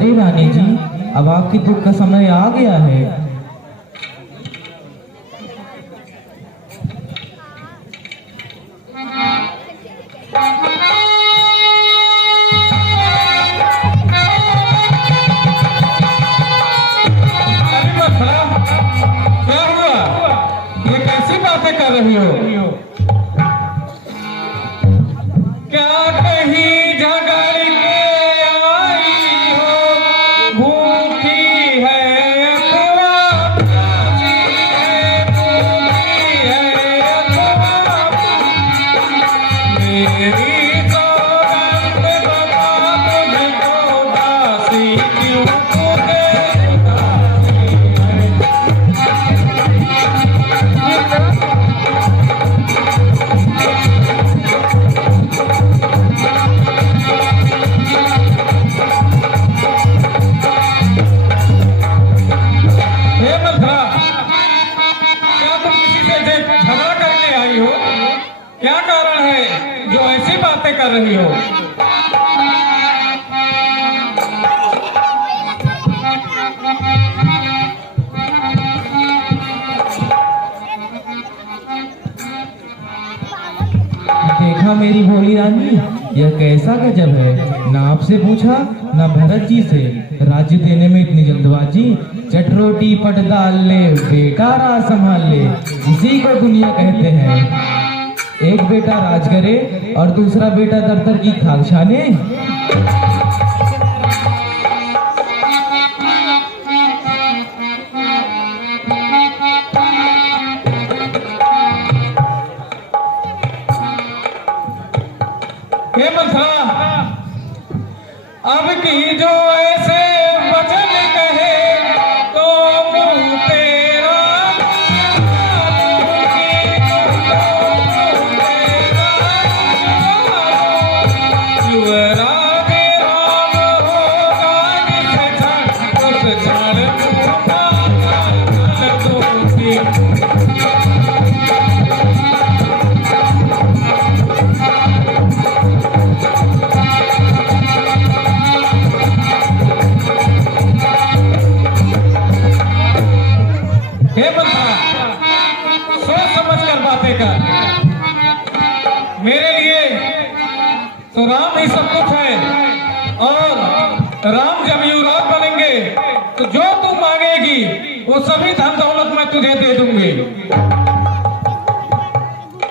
अरे रानी जी, अब आपके दुख का समय आ गया है। क्या हुआ? ये कैसी बातें कर रही हो? क्या कहीं झगड़ के आई हो? भूखी है अथवा प्यासी है, भूखी है अथवा मेरी सौगंध बता तुझको दासी क्यों तुझे क्या कारण है जो ऐसी बातें कर रही हो? देखा मेरी भोली रानी, यह कैसा गजब है। ना आपसे पूछा ना भरत जी से, राज्य देने में इतनी जल्दबाजी। चट रोटी पट डाल ले, बेटा राज संभाल ले, इसी को दुनिया कहते हैं। एक बेटा राज करे और दूसरा बेटा दफ्तर की खाक छाने। अब की जो ऐसे वचन कहे तो मुंह तेरा युवराज राम होगा जिस क्षण उस क्षण सोच समझ कर बातें कर। मेरे लिए तो राम ही सब कुछ है, और राम जब युवराज बनेंगे तो जो तू मांगेगी वो सभी धन दौलत मैं तुझे दे दूंगी।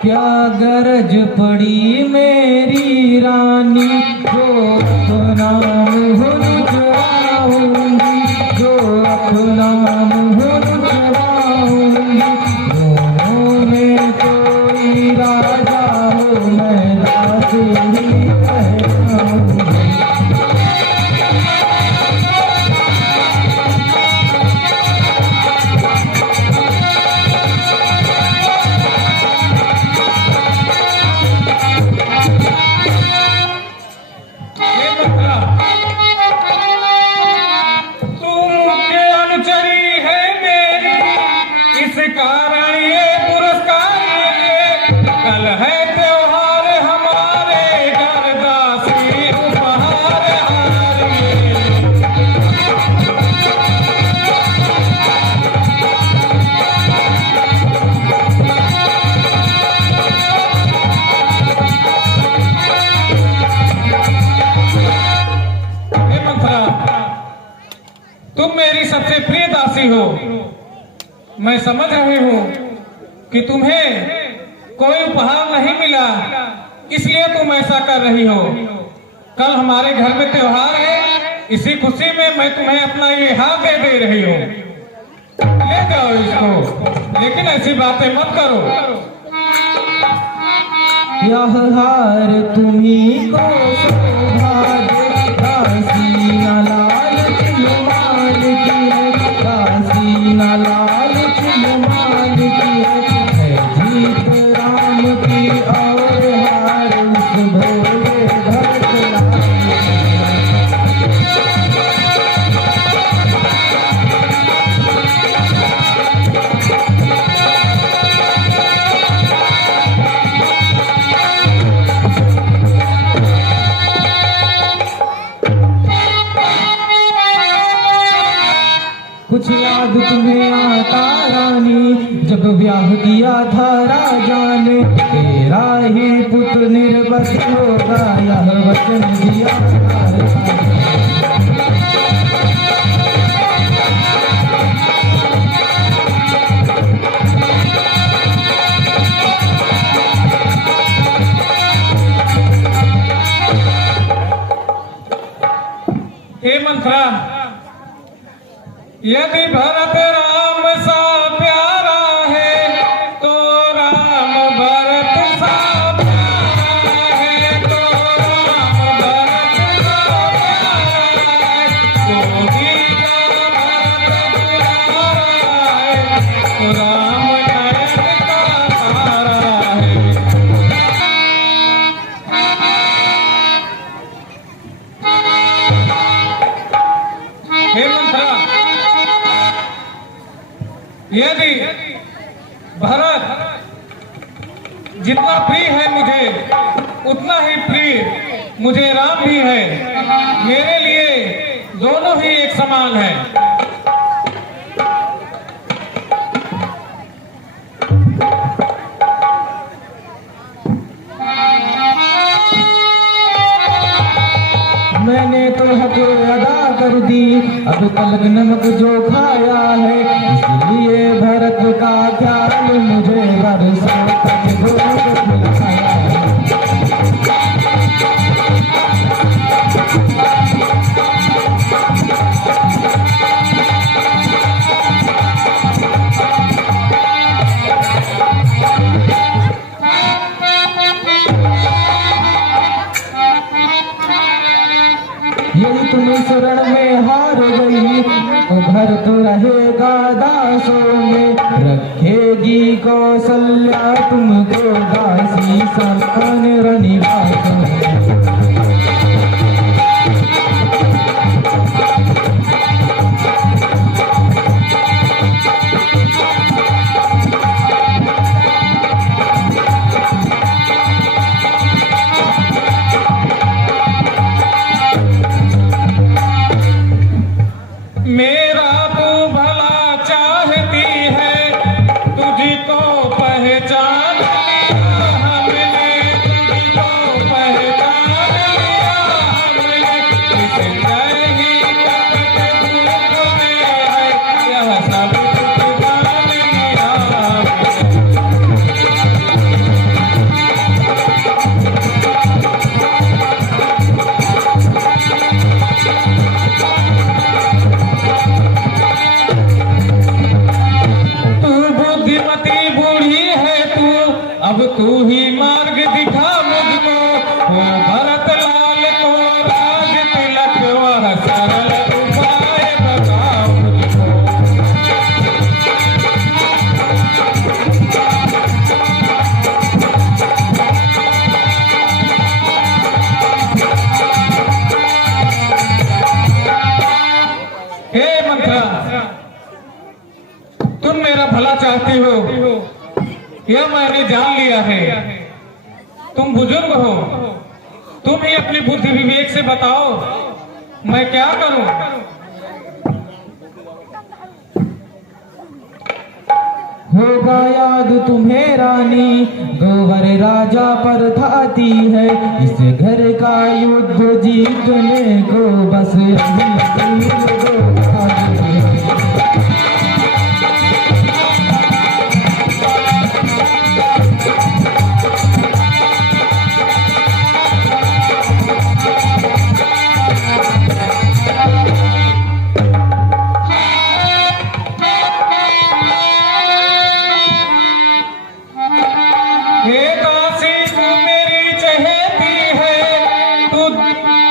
क्या गरज पड़ी मेरी रानी, जो अपना मुँह चुराऊंगी, जो अपना मुँह चुराऊंगी। दोनों में कोई राजा हो, मैं दासी कहलाऊंगी। कारण ये पुरस्कार ये कल है त्योहार हमारे घर दासी उपहार मंथरा, तुम मेरी सबसे प्रिय दासी हो। मैं समझ रही हूँ कि तुम्हें कोई उपहार नहीं मिला, इसलिए तुम ऐसा कर रही हो। कल हमारे घर में त्योहार है, इसी खुशी में मैं तुम्हें अपना ये हार दे रही हूँ। ले जाओ इसको, लेकिन ऐसी बातें मत करो। यह हार तुम्ही को शोभा दे, दासी न लालच माल की है, दासी न लालच माल की है जीत राम की और हार उस भोले भक्त ब्याह किया था राजा ने, तेरा ही पुत्र निर्वस होगा, यह वचन दिया था राजा ने। हे मंत्रा, यदि भरत राम सा प्यारा है तो राम भरत सा प्यारा है, तो राम भरत सा प्यारा है, तो गीता भरत दुलारा है, तो राम नयन का तारा है। हे मंत्रा, यदि भरत जितना प्रिय है मुझे, उतना ही प्रिय मुझे राम भी है। मेरे लिए दोनों ही एक समान है। मैंने तो हक अदा कर दी, अब तलक नमक जो खाया है, इसलिए भरत का ख्याल मुझे बरसों तक रोज खाया है। यदि तुम शरण में हार गई तो भरत रहेगा दासों में, रखेगी कौशल्या तुमको दासी सपन रनिवास में। मेरा तू भला चाहती है, तुझको पहचान लिया हमने, तुझको पहचान लिया हमने, इस नहीं कपट रूप में है, यह सब कुछ जान लिया हमने। बुद्धिमती बूढ़ी है तू, अब तू ही मार्ग दिखा मुझको, हो भरत लाल को राज तिलक, वह सरल उपाय बता मुझको। हे मंत्रा, तुम मेरा भला चाहती हो, यह मैंने जान लिया है। तुम बुजुर्ग हो, तुम ही अपनी बुद्धि विवेक से बताओ मैं क्या करूं। होगा याद तुम्हें रानी, गोवर राजा पर थाती है, इस घर का युद्ध जीतने को बस अभी दो खाती है। हे दासी तू मेरी चहेती है, तू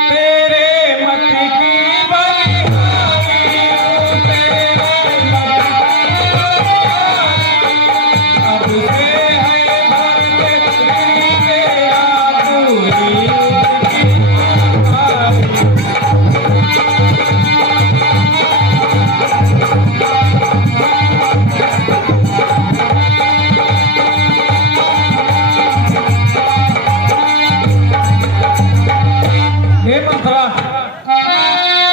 तेरे मत की बलिहारी, तू तेरे मत की बलिहारी, अब से है भरत श्री तेरा पूरी हे मंत्रा,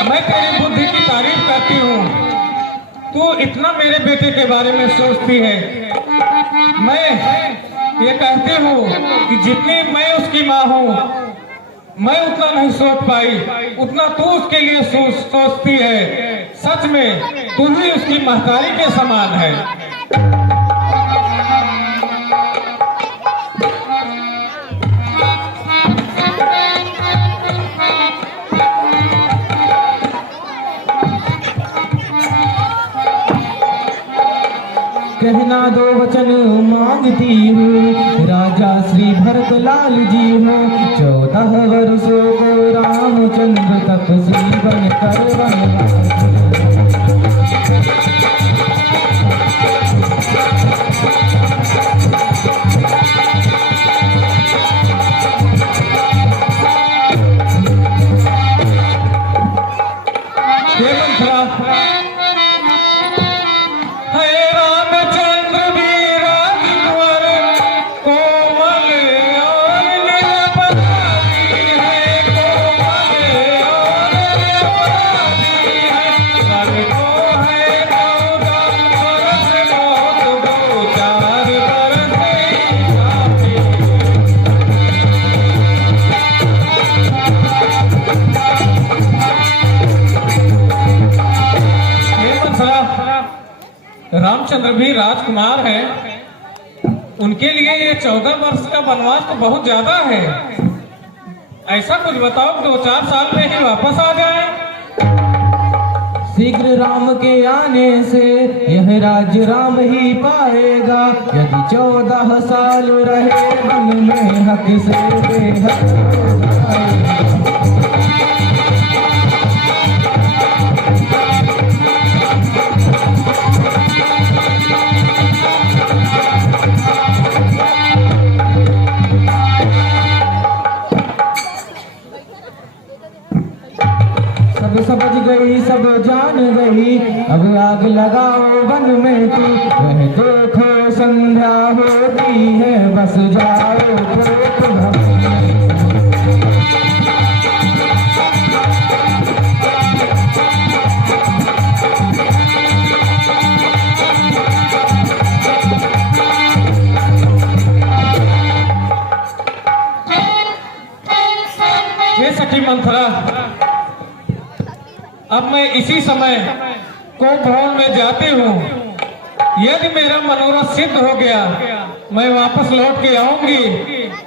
मैं तेरी बुद्धि की तारीफ करती हूँ। तू इतना मेरे बेटे के बारे में सोचती है, मैं ये कहती हूँ कि जितनी मैं उसकी माँ हूँ, मैं उतना नहीं सोच पाई, उतना तू उसके लिए सोचती है। सच में तू ही उसकी महतारी के समान है। कहना दो वचन मांगती हूँ, राजा श्री भरत लाल जी हो। 14 वर्षों को रामचंद्र तपस्वी बन कर वनवास। रामचंद्र भी राजकुमार हैं, उनके लिए ये 14 वर्ष का वनवास तो बहुत ज्यादा है। ऐसा कुछ बताओ 2-4 साल में ही वापस आ जाए। शीघ्र राम के आने से यह राज्य राम ही पाएगा। यदि 14 साल रहे वन में हक से बेहद होगा। सब समझ गई, सब जान गई, अब आग लगाओ वन में तू। वह देखो संध्या होती है, बस जाओ प्रेत भवन में। ये सखी मंथरा, अब मैं इसी समय को भवन में जाती हूँ। यदि मेरा मनोरथ सिद्ध हो गया, मैं वापस लौट के आऊंगी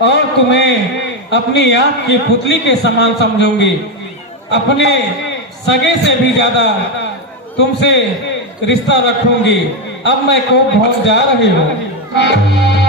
और तुम्हें अपनी आंख की पुतली के समान समझूंगी। अपने सगे से भी ज्यादा तुमसे रिश्ता रखूंगी। अब मैं को भवन जा रही हूँ।